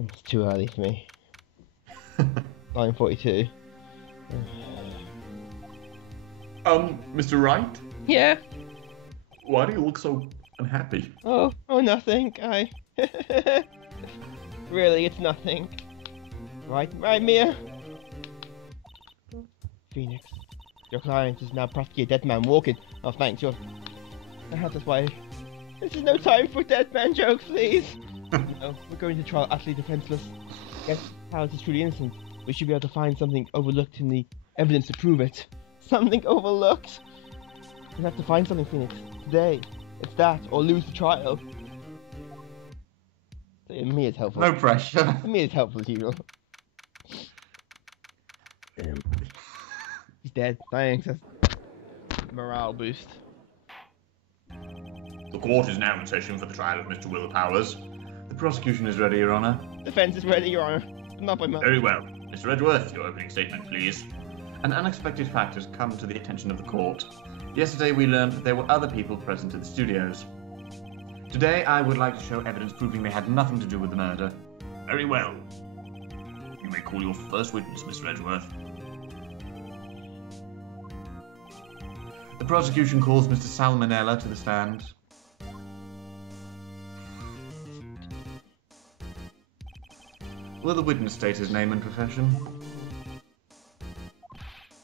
It's too early for me. 9:42. Mr. Wright? Yeah. Why do you look so unhappy? Oh, nothing. Really, it's nothing. Right, Mia? Phoenix, your client is now practically a dead man walking. Oh, thanks, that's why. This is no time for dead man jokes, please. No, we're going to trial utterly defenseless. Yes, Powers is truly innocent. We should be able to find something overlooked in the evidence to prove it. Something overlooked? We have to find something, Phoenix. Today. It's that, or lose the trial. Me is helpful. No pressure. Me is helpful as usual. He's dead. Thanks. That's morale boost. The court is now in session for the trial of Mr. Will Powers. The prosecution is ready, Your Honour. Defence is ready, Your Honour. But not by much. Very well. Mr. Edgeworth, your opening statement, please. An unexpected fact has come to the attention of the court. Yesterday we learned that there were other people present at the studios. Today I would like to show evidence proving they had nothing to do with the murder. Very well. You may call your first witness, Mr. Edgeworth. The prosecution calls Mr. Salmonella to the stand. Will the witness state his name and profession?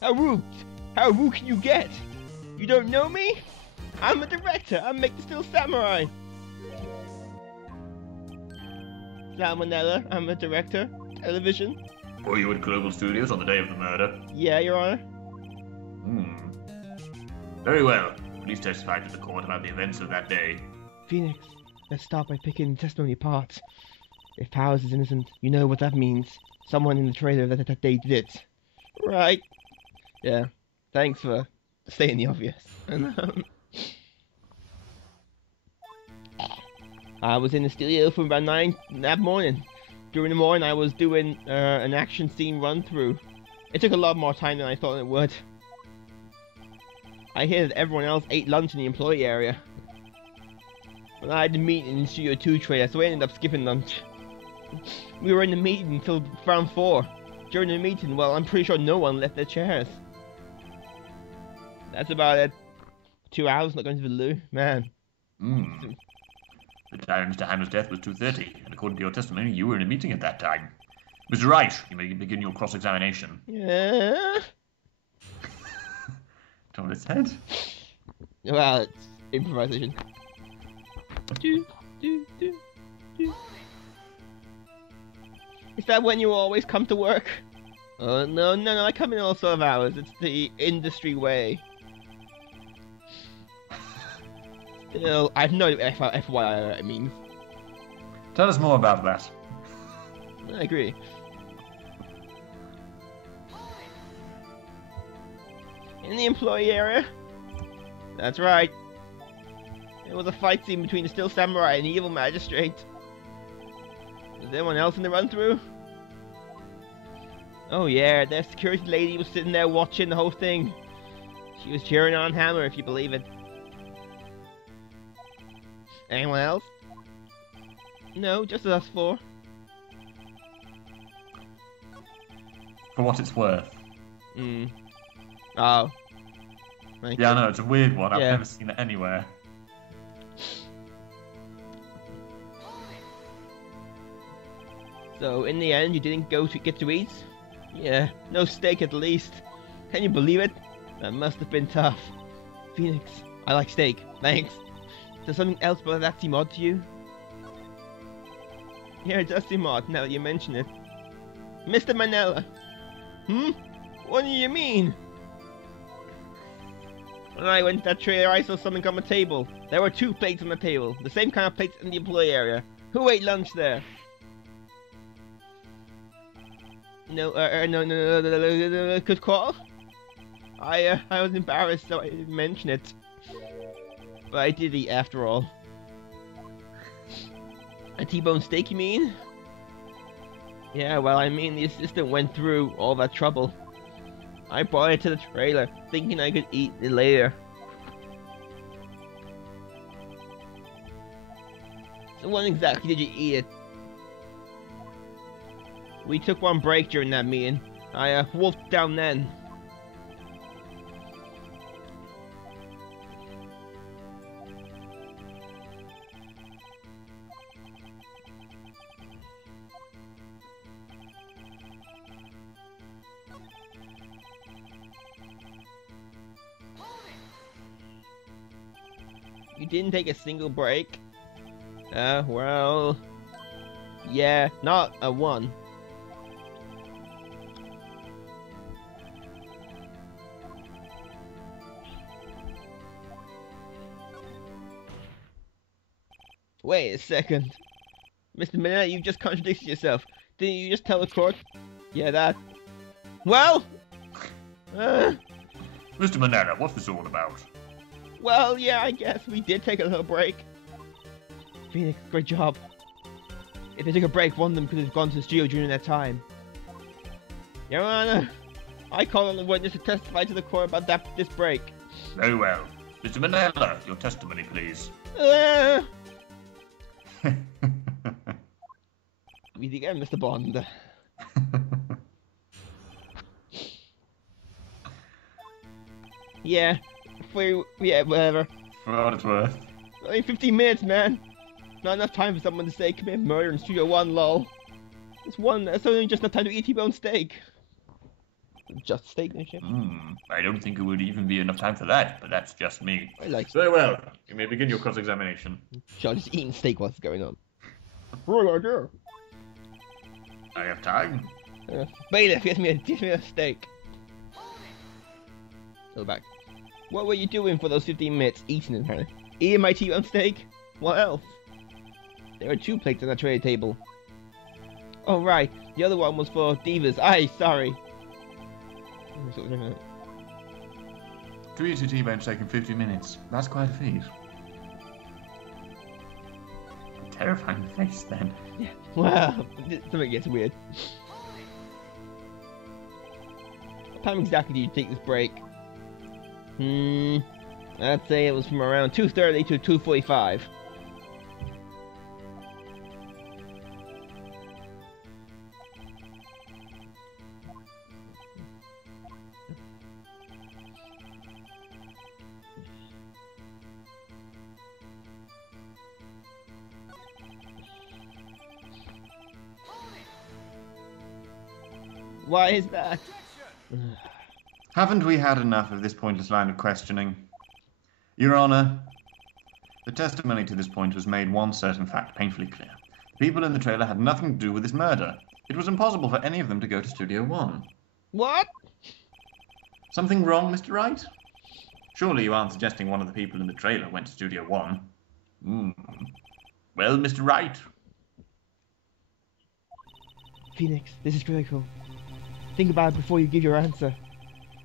How rude! How rude can you get? You don't know me? I'm a director. I'm Make the Still Samurai. Salmonella. I'm a director. Television. Were you at Global Studios on the day of the murder? Yeah, Your Honour. Very well. Please testify to the court about the events of that day. Phoenix, let's start by picking the testimony apart. If Powers is innocent, you know what that means. Someone in the trailer that day did it. Right. Yeah. Thanks for stating the obvious. I was in the studio from about 9 that morning. During the morning, I was doing an action scene run through. It took a lot more time than I thought it would. I hear that everyone else ate lunch in the employee area. But I had the meeting in Studio 2 trailer, so I ended up skipping lunch. We were in the meeting until round 4. During the meeting, well, I'm pretty sure no one left their chairs. That's about it. 2 hours not going to the loo, man. The time of Mr. Hammer's death was 2:30, and according to your testimony, you were in a meeting at that time. Mr. Wright, you may begin your cross-examination. Yeah. On its head. Well, it's improvisation. Is that when you always come to work? Oh, no, I come in all sort of hours. It's the industry way. Still, I have no FYI what it means. Tell us more about that. I agree. In the employee area? That's right. There was a fight scene between the Still Samurai and the evil magistrate. Was anyone else in the run-through? Oh yeah, their security lady was sitting there watching the whole thing. She was cheering on Hammer, if you believe it. Anyone else? No, just us 4. For what it's worth. Oh. Yeah, I know, it's a weird one. I've Yeah. never seen it anywhere. So, in the end, you didn't get to eat? Yeah, no steak at least. Can you believe it? That must have been tough. Phoenix, I like steak. Thanks. Is there something else about that seem odd to you? Yeah, it does seem odd now that you mention it. Mr. Manella. What do you mean? When I went to that trailer, I saw something on the table. There were 2 plates on the table. The same kind of plates in the employee area. Who ate lunch there? No, good call. I was embarrassed, so I didn't mention it. But I did eat after all. A T-bone steak, you mean? Yeah, well, I mean, the assistant went through all that trouble. I brought it to the trailer, thinking I could eat it later. So when exactly did you eat it? We took one break during that meeting. I wolfed down then. You didn't take a single break? Well... Yeah, not a one. Wait a second. Mr. Minette, you just contradicted yourself. Didn't you just tell the court? Yeah, that... Well... Mr. Manetta, what's this all about? Well, yeah, I guess we did take a little break. Phoenix, great job. If they took a break, one of them could have gone to the studio during that time. Your Honor, I call on the witness to testify to the court about this break. Very well. Mr. Manella, your testimony, please. Read again, Mr. Bond. Yeah, whatever. For what it's worth. Only 15 minutes, man. Not enough time for someone to say commit murder in Studio 1, lol. That's only just enough time to eat T-bone steak. Just steak, no shit. I don't think it would even be enough time for that, but that's just me. I like Very well. You may begin your cross-examination. Sure, just eating steak while it's going on. Right idea. I have time. Bailiff, get me a steak. Go back. What were you doing for those 15 minutes? Eating it, apparently. Eating my T-bone steak? What else? There were 2 plates on that tray table. Oh, right. The other one was for divas. Aye, sorry. To eat a T-bone steak in 50 minutes. That's quite a feat. Terrifying face, then. Yeah. Well, something gets weird. What time exactly did you take this break? I'd say it was from around 2:30 to 2:45. Why is that? Haven't we had enough of this pointless line of questioning? Your Honor, the testimony to this point was made one certain fact painfully clear. The people in the trailer had nothing to do with this murder. It was impossible for any of them to go to Studio 1. What? Something wrong, Mr. Wright? Surely you aren't suggesting one of the people in the trailer went to Studio 1? Well, Mr. Wright. Phoenix, this is critical. Think about it before you give your answer.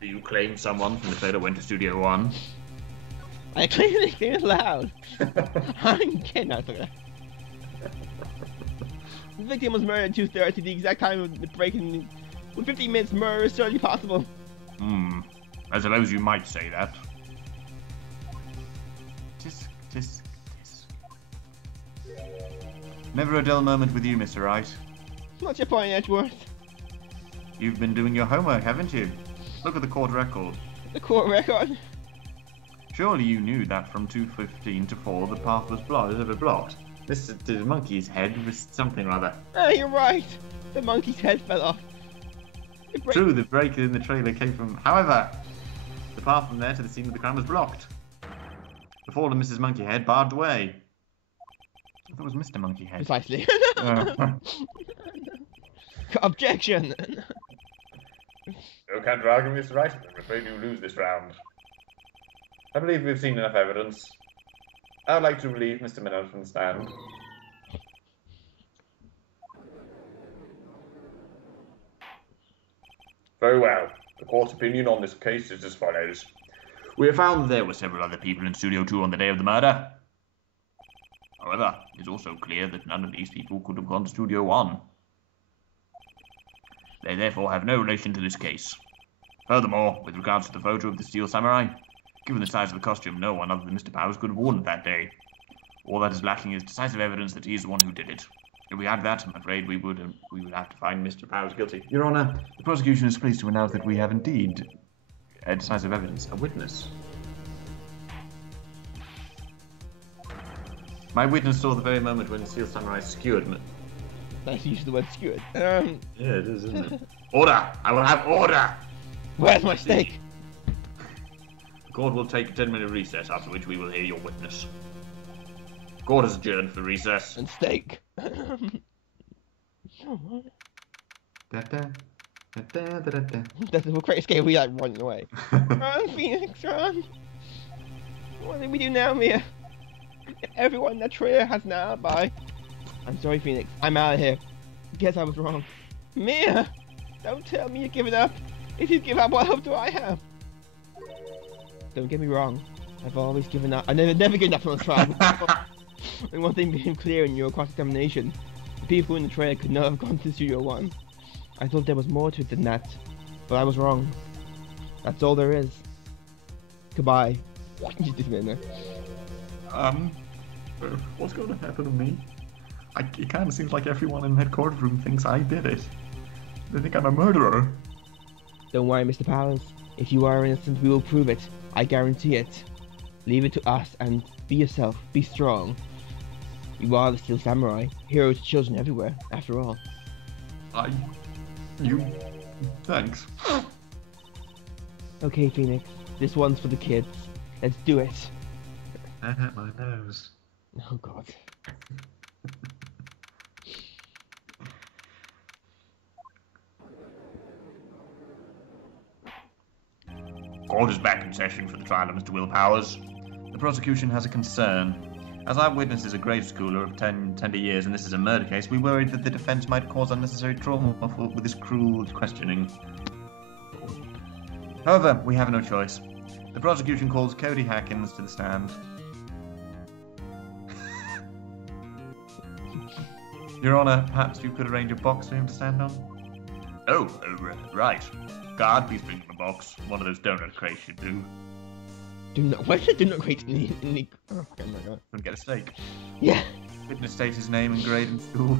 Do you claim someone from the trailer went to Studio 1? I claim it loud. I'm kidding. No, the victim was murdered at 2:30, the exact time of the break-in. With 15 minutes, murder is certainly possible. I suppose you might say that. Tisk. Never a dull moment with you, Mr. Wright. What's your point, Edgeworth? You've been doing your homework, haven't you? Look at the court record. The court record? Surely you knew that from 2:15 to 4 the path was blocked. The monkey's head was something or other. You're right. The monkey's head fell off. True, the break in the trailer came from... However, the path from there to the scene of the crime was blocked. The fall of Mrs. Monkeyhead barred the way. I thought it was Mr. Monkeyhead. Precisely. Objection! No counter argument, Mr. Wright. I'm afraid you lose this round. I believe we've seen enough evidence. I would like to relieve Mr. Minnow from the stand. Very well. The court's opinion on this case is as follows. We have found that there were several other people in Studio 2 on the day of the murder. However, it is also clear that none of these people could have gone to Studio 1. They therefore have no relation to this case. Furthermore, with regards to the photo of the Steel Samurai, given the size of the costume, no one other than Mr. Powers could have worn it that day. All that is lacking is decisive evidence that he is the one who did it. If we had that, I'm afraid we would have to find Mr. Powers guilty. Your Honor, the prosecution is pleased to announce that we have indeed decisive evidence, a witness. My witness saw the very moment when the Steel Samurai skewered me. Nice use of the word skewered. Yeah, it is, isn't it? Order! I will have order! Where's my steak? The court will take a 10-minute recess, after which we will hear your witness. Court is adjourned for recess. And steak. That's the great escape. We like running away. Run, Phoenix, run! What did we do now, Mia? Everyone in that trailer has an alibi. I'm sorry, Phoenix. I'm out of here. Guess I was wrong. Mia! Don't tell me you're giving up. If you give up, what hope do I have? Don't get me wrong. I've always given up. I've never given up on a trial. And one thing became clear in your cross-examination. The people in the trailer could not have gone to Studio 1. I thought there was more to it than that. But I was wrong. That's all there is. Goodbye. Just disappeared there. What's going to happen to me? It kind of seems like everyone in that courtroom thinks I did it. They think I'm a murderer. Don't worry, Mr. Powers. If you are innocent, we will prove it. I guarantee it. Leave it to us and be yourself. Be strong. You are the Steel Samurai. Heroes to children everywhere, after all. Thanks. Okay, Phoenix. This one's for the kids. Let's do it. That hurt my nose. Oh, God. Court is back in session for the trial of Mr. Will Powers. The prosecution has a concern. As our witness is a grade schooler of tender years and this is a murder case, we worried that the defense might cause unnecessary trauma with this cruel questioning. However, we have no choice. The prosecution calls Cody Hackins to the stand. Your Honor, perhaps you could arrange a box for him to stand on? Oh, right. Guard, please bring him a box. One of those donut crates should do. Why should do not crate in the... Oh, okay, my God. Couldn't get a steak. Yeah. Witness states his name and grade in school.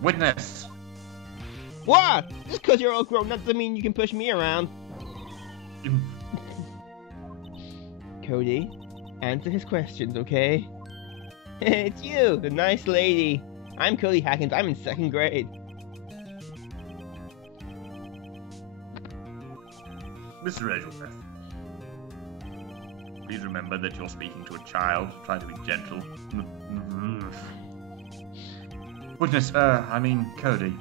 Witness! What? Just because you're all grown up doesn't mean you can push me around. Cody, answer his questions, okay? It's you, the nice lady. I'm Cody Hackins. I'm in 2nd grade. Mr. Edgeworth, please remember that you're speaking to a child. Try to be gentle. Witness, Cody.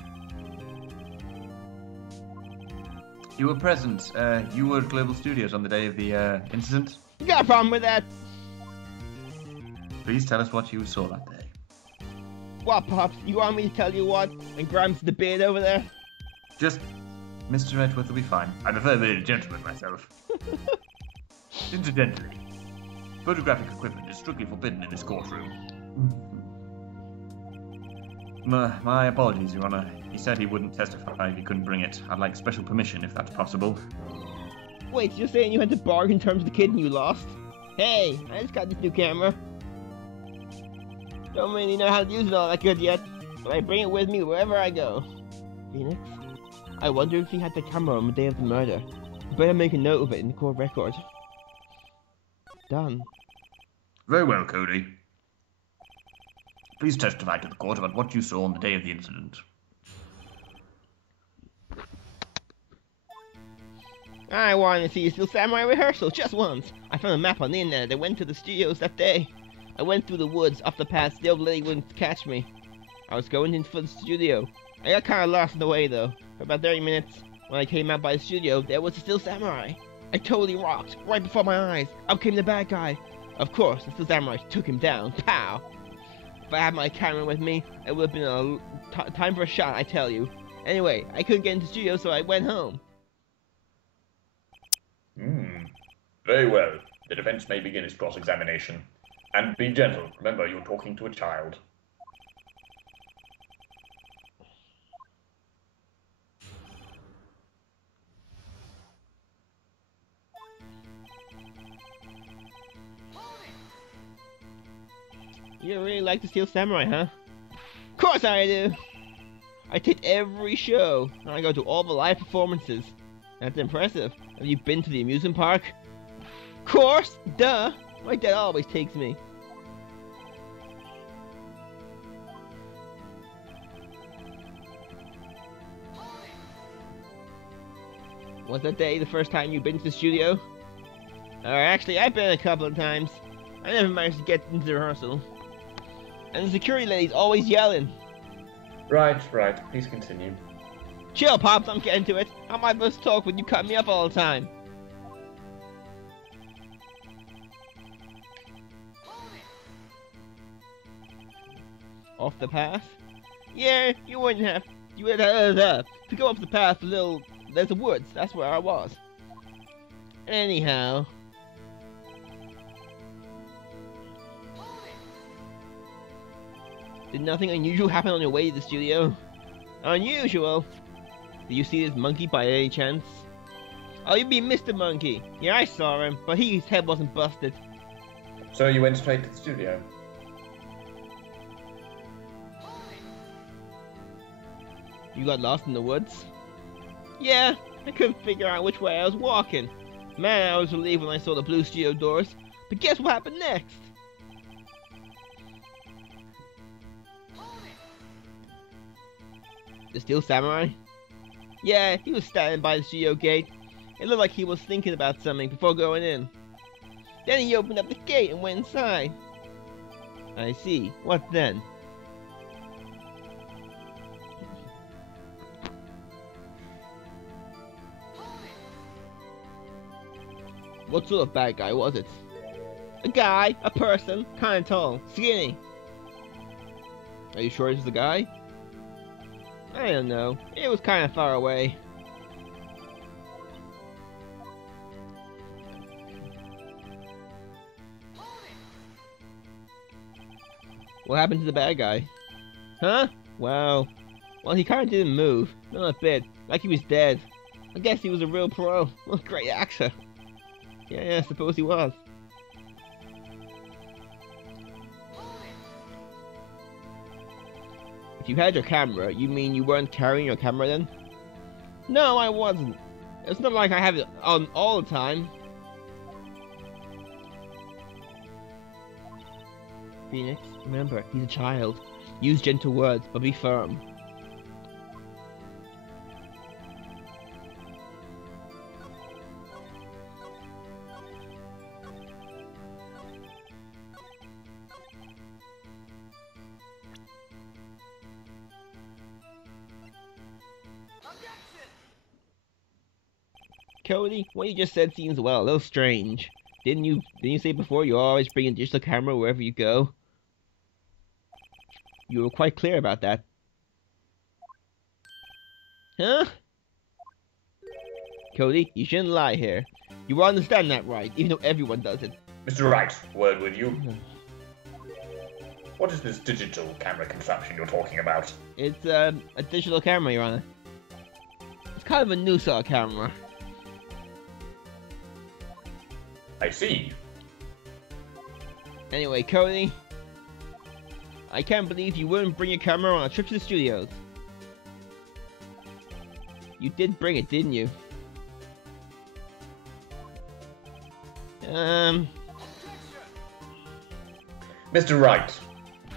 You were present. You were at Global Studios on the day of the incident. You got a problem with that? Please tell us what you saw that day. What, Pops? You want me to tell you what? And Grimes the beard over there? Just... Mr. Edgeworth will be fine. I prefer being a gentleman myself. Incidentally, photographic equipment is strictly forbidden in this courtroom. My apologies, Your Honor. He said he wouldn't testify if he couldn't bring it. I'd like special permission if that's possible. Wait, you're saying you had to bargain terms with the kid and you lost? Hey, I just got this new camera. Don't really know how to use it all that good yet, but I bring it with me wherever I go. Phoenix? I wonder if he had the camera on the day of the murder. Better make a note of it in the court record. Done. Very well, Cody. Please testify to the court about what you saw on the day of the incident. I wanted to see a Steel Samurai rehearsal just once. I found a map on the internet that went to the studios that day. I went through the woods off the path, the old lady wouldn't catch me. I was going in for the studio. I got kinda lost in the way though. For about 30 minutes, when I came out by the studio, there was a Steel Samurai. I totally rocked, right before my eyes. Up came the bad guy. Of course, the Steel Samurai took him down. Pow! If I had my camera with me, it would have been time for a shot, I tell you. Anyway, I couldn't get into the studio, so I went home. Very well. The defense may begin its cross-examination. And be gentle. Remember, you're talking to a child. You really like the Steel Samurai, huh? Of course I do! I take every show, and I go to all the live performances. That's impressive. Have you been to the amusement park? Of course! Duh! My dad always takes me. Was that day the first time you've been to the studio? Actually, I've been a couple of times. I never managed to get into the rehearsal. And the security lady's always yelling. Right. Please continue. Chill, Pops, I'm getting to it. How am I supposed to talk when you cut me up all the time? Off the path? Yeah, you wouldn't have. You would have to go up the path a little. There's the woods. That's where I was. Anyhow. Did nothing unusual happen on your way to the studio? Unusual? Did you see this monkey by any chance? Oh, you mean Mr. Monkey. Yeah, I saw him, but his head wasn't busted. So you went straight to the studio? You got lost in the woods? Yeah, I couldn't figure out which way I was walking. Man, I was relieved when I saw the blue studio doors. But guess what happened next? The Steel Samurai? Yeah, he was standing by the studio gate. It looked like he was thinking about something before going in. Then he opened up the gate and went inside. I see. What then? What sort of bad guy was it? A guy, a person, kinda tall, skinny. Are you sure it was the guy? I don't know. It was kinda far away. What happened to the bad guy? Huh? Wow. Well, he kinda didn't move. Not a bit. Like he was dead. I guess he was a real pro. What a great actor. Yeah, I suppose he was. If you had your camera, you mean you weren't carrying your camera then? No, I wasn't. It's not like I have it on all the time. Phoenix, remember, he's a child. Use gentle words, but be firm. Cody, what you just said seems, well, a little strange. Didn't you say before you always bring a digital camera wherever you go? You were quite clear about that. Huh? Cody, you shouldn't lie here. You will understand that, right? Even though everyone does it. Mr. Wright, word with you. What is this digital camera contraption you're talking about? It's a digital camera, Your Honor. It's kind of a new sort of camera. I see. Anyway, Cody, I can't believe you wouldn't bring your camera on a trip to the studios. You did bring it, didn't you? Mr. Wright,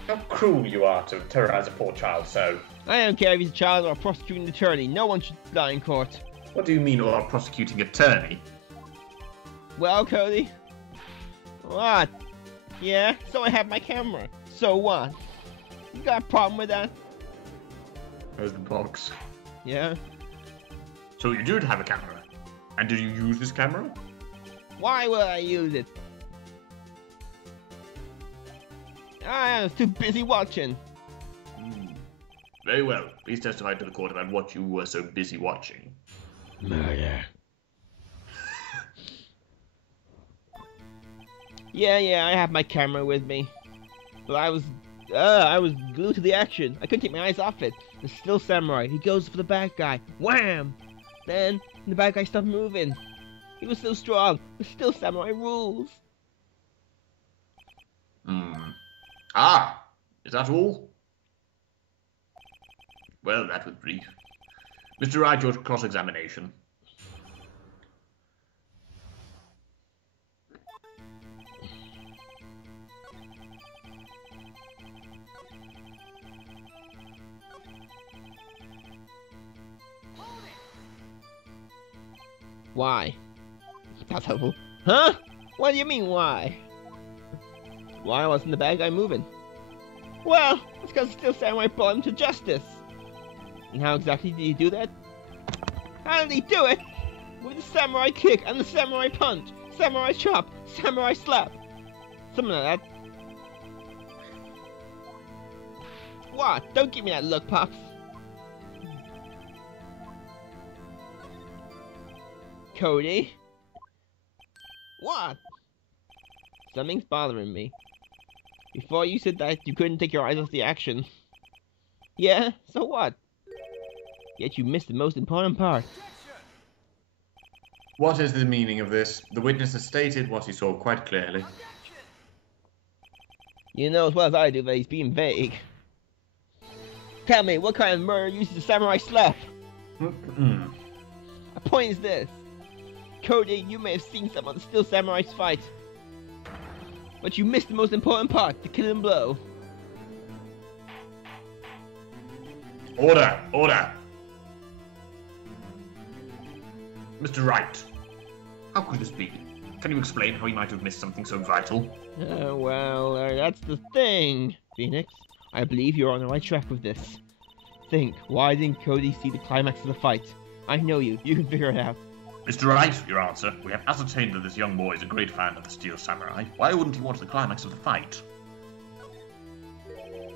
how cruel you are to terrorize a poor child so. I don't care if he's a child or a prosecuting attorney. No one should lie in court. What do you mean, or a prosecuting attorney? Well, Cody? What? Yeah, so I have my camera. So what? You got a problem with that? There's the box. Yeah? So you did have a camera. And did you use this camera? Why would I use it? I was too busy watching. Very well. Please testify to the court about what you were so busy watching. Murder. Yeah, I have my camera with me. But I was glued to the action. I couldn't take my eyes off it. The Steel Samurai, he goes for the bad guy. Wham! Then, the bad guy stopped moving. He was so strong. The Steel Samurai rules. Ah, is that all? Well, that was brief. Mr. Wright, your cross-examination. Why? That's helpful. Huh? What do you mean, why? Why wasn't the bad guy moving? Well, it's because Steel Samurai brought him to justice. And how exactly did he do that? How did he do it? With the samurai kick and the samurai punch, samurai chop, samurai slap. Something like that. What? Don't give me that look, Pops. Cody? What? Something's bothering me. Before you said that you couldn't take your eyes off the action. Yeah, so what? Yet you missed the most important part. What is the meaning of this? The witness has stated what he saw quite clearly. You know as well as I do that he's being vague. Tell me, what kind of murder uses a samurai slap? The point is this. Cody, you may have seen some of the Steel Samurai's fight. But you missed the most important part, the killing blow. Order! Order! Mr. Wright, how could this be? Can you explain how he might have missed something so vital? Well, that's the thing, Phoenix. I believe you're on the right track with this. Think, why didn't Cody see the climax of the fight? I know you can figure it out. Mr. Wright, your answer. We have ascertained that this young boy is a great fan of the Steel Samurai. Why wouldn't he watch the climax of the fight?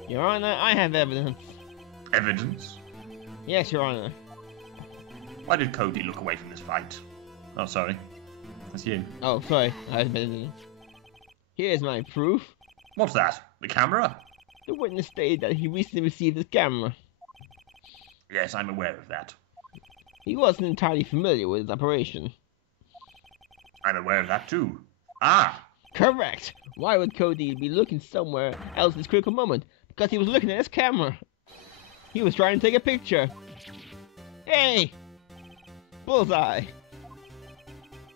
Your Honor, I have evidence. Evidence? Yes, Your Honor. Why did Cody look away from this fight? Oh, sorry. That's you. Oh, sorry. I have evidence. Here's my proof. What's that? The camera? The witness stated that he recently received this camera. Yes, I'm aware of that. He wasn't entirely familiar with its operation. I'm aware of that too. Ah! Correct! Why would Cody be looking somewhere else at this critical moment? Because he was looking at his camera. He was trying to take a picture. Hey! Bullseye!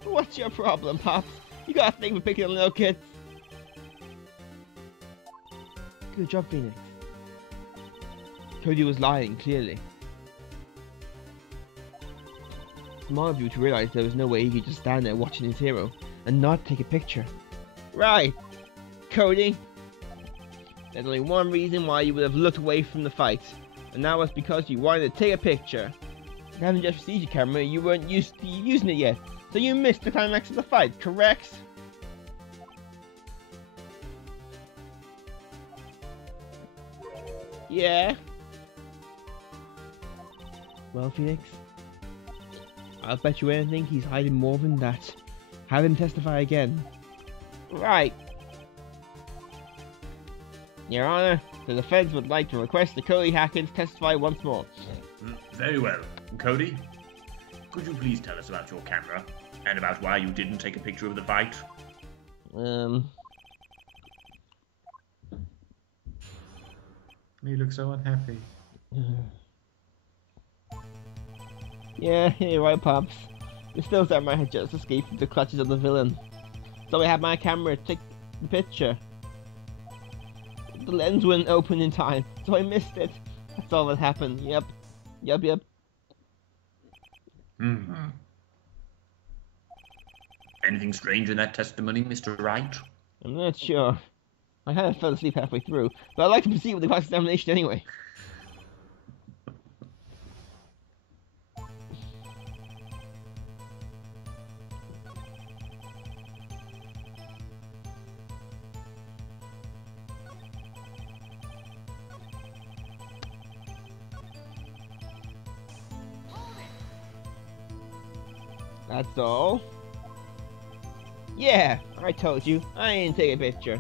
What's your problem, Pops? You got a thing for picking on little kids. Good job, Phoenix. Cody was lying, clearly. Smart of you to realize there was no way he could just stand there watching his hero and not take a picture. Right, Cody. There's only one reason why you would have looked away from the fight, and that was because you wanted to take a picture. You haven't just received your camera, you weren't used to using it yet, so you missed the climax of the fight, correct? Yeah. Well, Phoenix, I'll bet you anything he's hiding more than that. Have him testify again. Right. Your Honor, the defense would like to request that Cody Hackins testify once more. Very well. Cody, could you please tell us about your camera and about why you didn't take a picture of the fight? You look so unhappy. Yeah, you're right, Pops. The Steel Samurai had just escaped from the clutches of the villain. So I had my camera take the picture. The lens wouldn't open in time, so I missed it. That's all that happened. Yep. Anything strange in that testimony, Mr. Wright? I'm not sure. I kind of fell asleep halfway through, but I'd like to proceed with the cross-examination anyway. That's all? Yeah, I told you, I didn't take a picture.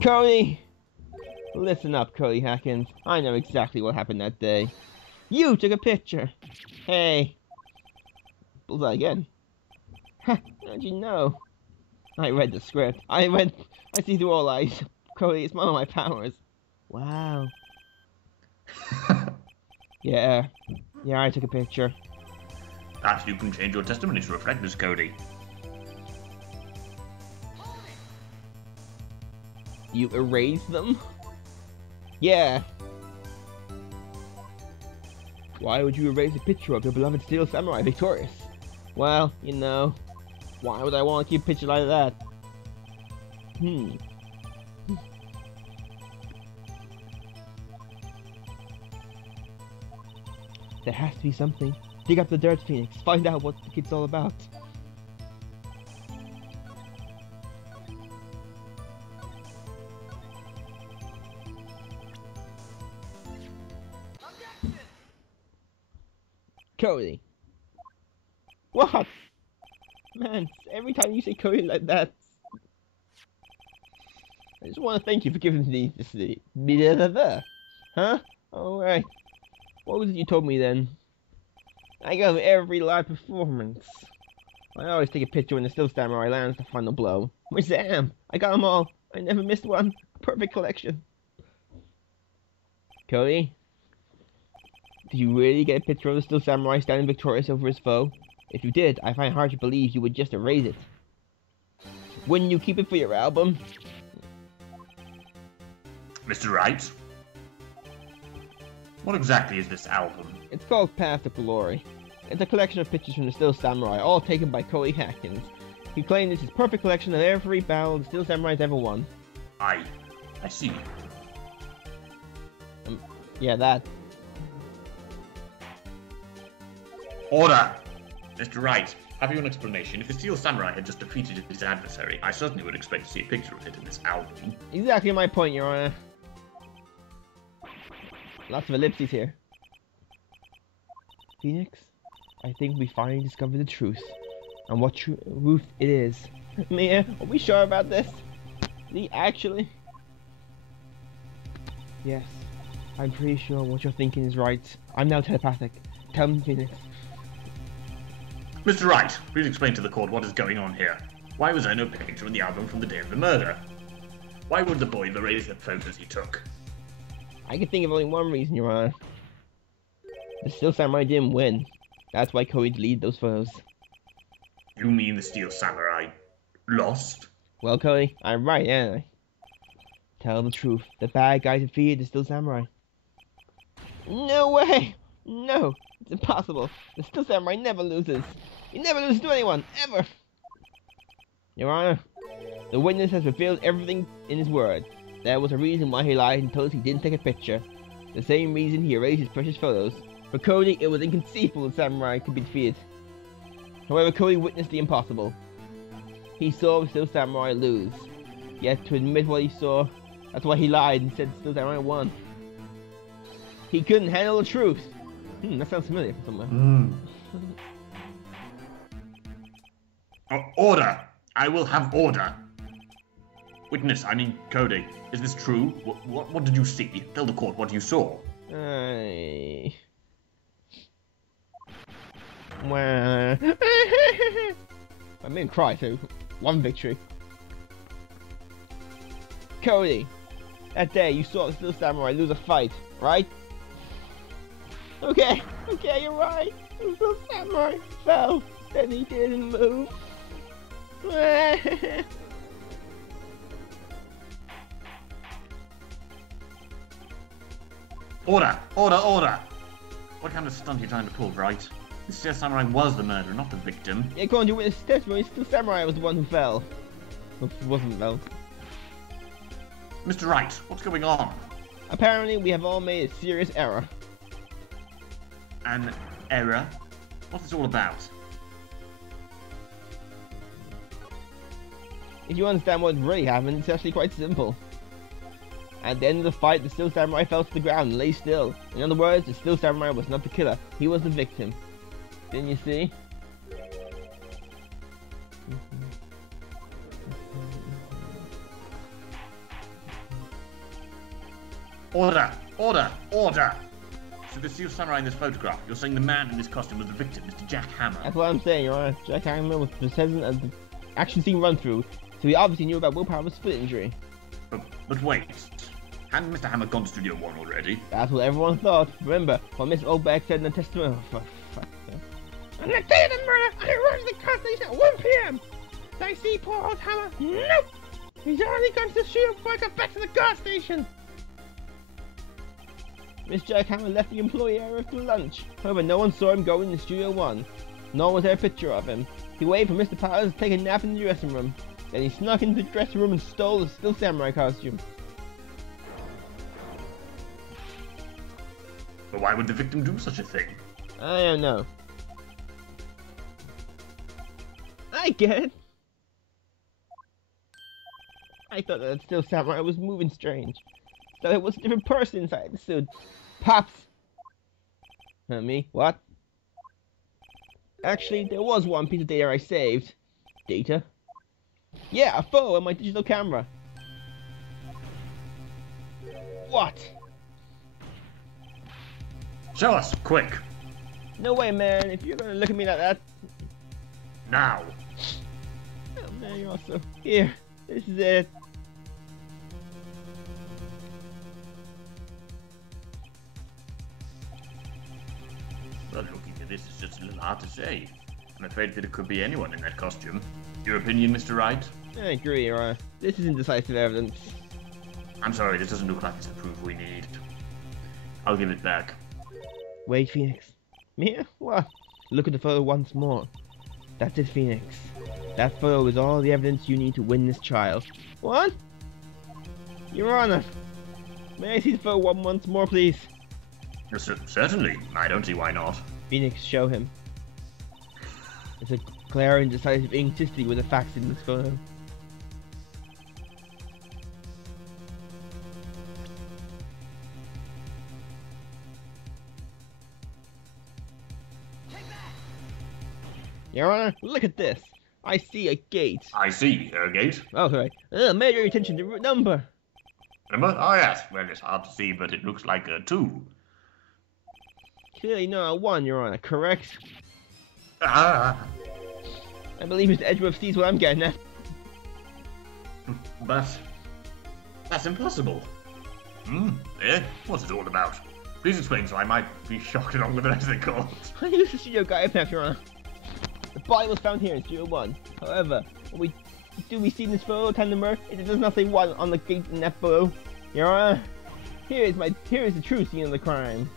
Cody, Listen up, Curly Hackins. I know exactly what happened that day. You took a picture. Hey. Bullseye again. How did you know? I read the script. I see through all eyes. Cody, it's one of my powers. Wow. Yeah, I took a picture. Perhaps you can change your testimony to reflect this, Cody. You erased them? Yeah. Why would you erase a picture of your beloved Steel Samurai victorious? Well, you know, why would I want to keep a picture like that? There has to be something. Dig up the dirt, Phoenix. Find out what the kid's all about. Cody. What? Man, every time you say Cody like that, I just want to thank you for giving me this. Huh? Alright. What was it you told me then? I go every live performance. I always take a picture when the Still Samurai lands the final blow. Where's Sam? I got them all. I never missed one. Perfect collection. Cody? Did you really get a picture of the Still Samurai standing victorious over his foe? If you did, I find it hard to believe you would just erase it. Wouldn't you keep it for your album? Mr. Wright? What exactly is this album? It's called Path to Glory. It's a collection of pictures from the Still Samurai, all taken by Cody Hackins. He claimed this is a perfect collection of every battle the Still Samurai's ever won. I see. Yeah, that. Order! Mr. Wright, have you an explanation? If the Steel Samurai had just defeated his adversary, I certainly would expect to see a picture of it in this album. Exactly my point, Your Honor. Lots of ellipses here. Phoenix, I think we finally discovered the truth. And what truth it is. Mia, are we sure about this? Did actually? Yes, I'm pretty sure what you're thinking is right. I'm now telepathic. Tell me, Phoenix. Mr. Wright, please explain to the court what is going on here. Why was there no picture in the album from the day of the murder? Why would the boy erase the photos he took? I can think of only one reason, Your Honor. The Steel Samurai didn't win. That's why Cody deleted those photos. You mean the Steel Samurai lost? Well, Cody, I'm right, ain't I? Tell the truth. The bad guy defeated the Steel Samurai. No way! No! It's impossible. The Steel Samurai never loses. He never loses to anyone, ever! Your Honor, the witness has revealed everything in his word. There was a reason why he lied and told us he didn't take a picture. The same reason he erased his precious photos. For Cody, it was inconceivable the Samurai could be defeated. However, Cody witnessed the impossible. He saw the Steel Samurai lose. Yet, to admit what he saw, that's why he lied and said the Steel Samurai won. He couldn't handle the truth. That sounds familiar from somewhere. Order! I will have order! Witness, I mean Cody, is this true? What did you see? Tell the court what you saw. Well, I made him cry, so one victory. Cody, that day you saw the Steel Samurai lose a fight, right? Okay, you're right. The Steel Samurai fell, then he didn't move. Order! Order! What kind of stunt are you trying to pull, Wright? The Steel Samurai was the murderer, not the victim. Yeah, according to witness testimony, Steel Samurai was the one who fell. Wasn't though. Mr. Wright, what's going on? Apparently, we have all made a serious error. An error? What's this all about? If you understand what really happened, it's actually quite simple. At the end of the fight, the Steel Samurai fell to the ground and lay still. In other words, the Steel Samurai was not the killer, he was the victim. Didn't you see? Order! Order! Order! So the steel samurai in this photograph, you're saying the man in this costume was the victim, Mr. Jack Hammer? That's what I'm saying, Your Honor. Jack Hammer was present at the action scene run-through, so he obviously knew about Willpower's foot injury. But wait, hadn't Mr. Hammer gone to Studio 1 already? That's what everyone thought. Remember, what Miss Oldbeck said in the testimony. Oh, for fuck's sake. On the day of the murder, I arrived at the car station at 1 p.m. Did I see poor old Hammer? Nope! He's already gone to the studio before I got back to the car station. Miss Jack Hammer left the employee area after lunch. However, no one saw him go into Studio 1. Nor was there a picture of him. He waited for Mr. Powers to take a nap in the dressing room. Then he snuck into the dressing room and stole the Steel Samurai costume. But why would the victim do such a thing? I don't know. I get it. I thought that Steel Samurai was moving strange. So it was a different person inside the suit. Pops! Not me. What? Actually, there was one piece of data I saved. Data? Yeah, a photo on my digital camera. What? Show us, quick! No way, man. If you're gonna look at me like that... Now! Oh, man, you're also... Here. This is it. Well, looking at this, it's just a little hard to say. I'm afraid that it could be anyone in that costume. Your opinion, Mr. Wright? I agree, Your Honor. This isn't decisive evidence. I'm sorry, this doesn't look like it's the proof we need. I'll give it back. Wait, Phoenix. Mia? What? Look at the photo once more. That's it, Phoenix. That photo is all the evidence you need to win this trial. What? Your Honor. May I see the photo once more, please? Certainly. I don't see why not. Phoenix, show him. It's a clear and decisive inconsistency with the facts in this photo. Your Honor, look at this. I see a gate. I see a gate. Oh, sorry. Major attention to route number. Number? Oh, yes. Well, it's hard to see, but it looks like a 2. Clearly not a 1, Your Honor, correct? Ah! I believe Mr. Edgeworth sees what I'm getting at. But... that's impossible. Eh? What's it all about? Please explain so I might be shocked along with the rest of the court. I use the studio guide map, Your Honor. The body was found here in Studio 1. However, when we see this photo, Tandemer, it does not say 1 on the gate in that photo. Your Honor, here is the true scene of the crime.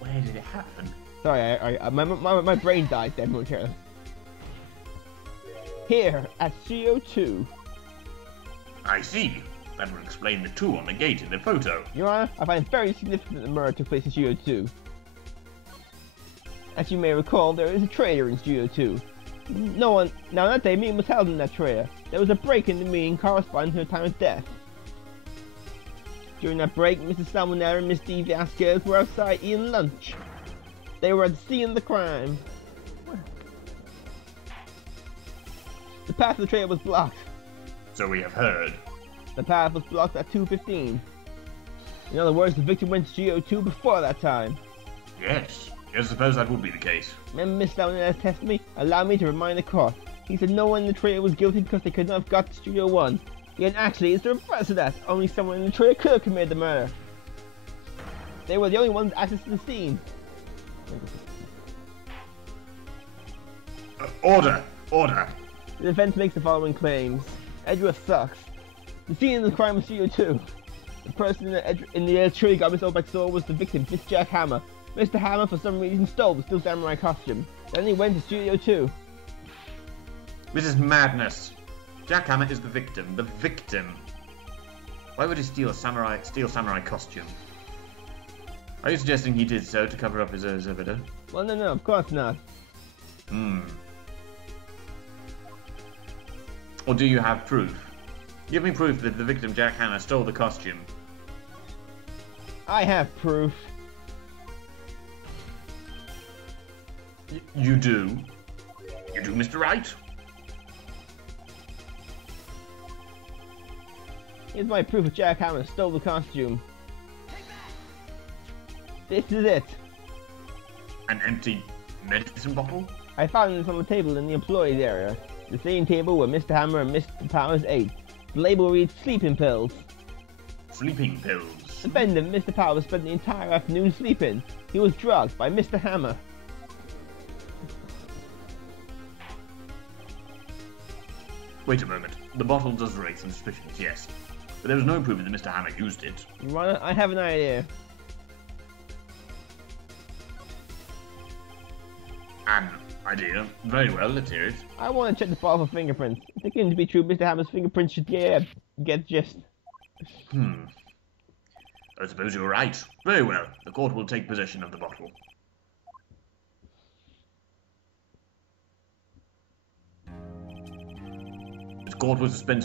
Where did it happen? Sorry, my brain died there momentarily. Here, at Studio 2. I see. That would explain the 2 on the gate in the photo. Your Honor, I find it very significant that the murder took place in Studio 2. As you may recall, there is a trailer in Studio 2. Now that day, meeting was held in that trailer. There was a break in the meeting corresponding to the time of death. During that break, Mrs. Salmonella and Miss D. Vasquez were outside eating lunch. They were at the scene of the crime. The path of the trailer was blocked. So we have heard. The path was blocked at 2:15. In other words, the victim went to Studio 2 before that time. Yes. I suppose that would be the case. Remember Miss Salmonella's testimony? Allow me to remind the court. He said no one in the trailer was guilty because they could not have got to Studio 1. Yet actually, it's the reverse of that. Only someone in the trailer could have committed the murder. They were the only ones access to the scene. Order! Order! The defense makes the following claims. Edgeworth sucks. The scene of the crime was Studio 2. The person in the tree got Miss Oldbeck saw was the victim, Miss Jack Hammer. Mr. Hammer, for some reason, stole the Steel Samurai costume. Then he went to Studio 2. This is madness. Jack Hammer is the victim. The victim. Why would he steal a samurai costume? Are you suggesting he did so to cover up his evidence? Well, no, of course not. Or do you have proof? Give me proof that the victim, Jack Hammer, stole the costume. I have proof. You do? You do, Mr. Wright? Here's my proof that Jack Hammer stole the costume. This is it. An empty medicine bottle? I found this on the table in the employees area. The same table where Mr. Hammer and Mr. Powers ate. The label reads sleeping pills. Sleeping pills? The pendant Mr. Powers spent the entire afternoon sleeping. He was drugged by Mr. Hammer. Wait a moment. The bottle does raise some suspicions, yes. But there was no proof that Mr. Hammer used it. Your Honor, I have an idea. An idea? Very well, let's hear it. I want to check the bottle for fingerprints. If they claim to be true, Mr. Hammer's fingerprints should get the gist. I suppose you're right. Very well. The court will take possession of the bottle. The court will suspend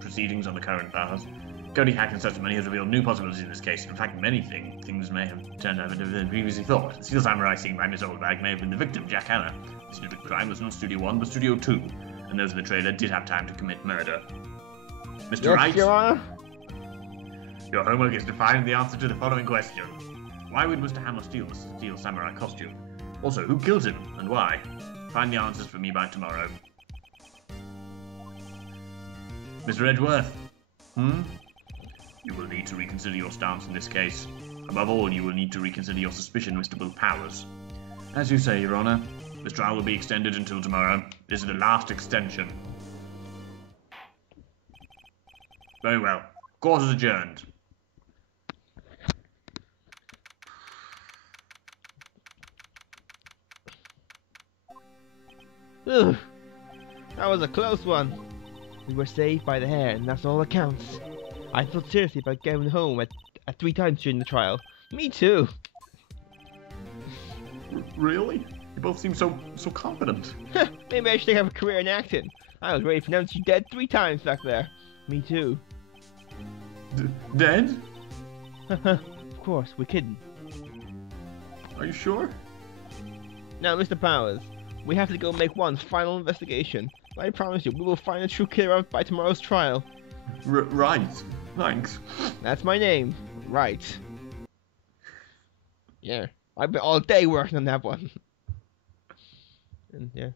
proceedings on the current powers. Cody Hacken's testimony has revealed new possibilities in this case. In fact, many things may have turned out better than previously thought. The steel samurai seen by Miss Oldbag may have been the victim, Jack Hammer. This stupid crime was not Studio 1, but Studio 2, and those in the trailer did have time to commit murder. Mr. Yes, Wright? Your Honor? Your homework is to find the answer to the following question. Why would Mr. Hammer steal the steel samurai costume? Also, who killed him, and why? Find the answers for me by tomorrow. Mr. Edgeworth? You will need to reconsider your stance in this case. Above all, you will need to reconsider your suspicion of Mr. Bill Powers. As you say, Your Honor, this trial will be extended until tomorrow. This is the last extension. Very well. Court is adjourned. Ugh. That was a close one. We were saved by the hair, and that's all that counts. I thought seriously about going home at 3 times during the trial. Me too. Really? You both seem so confident. Maybe I should have a career in acting. I was ready to pronounce you dead 3 times back there. Me too. Dead? Of course, we're kidding. Are you sure? Now, Mr. Powers, we have to go make one final investigation. I promise you, we will find the true killer out by tomorrow's trial. Right. Thanks. That's my name. Right. Yeah. I've been all day working on that one. And yeah.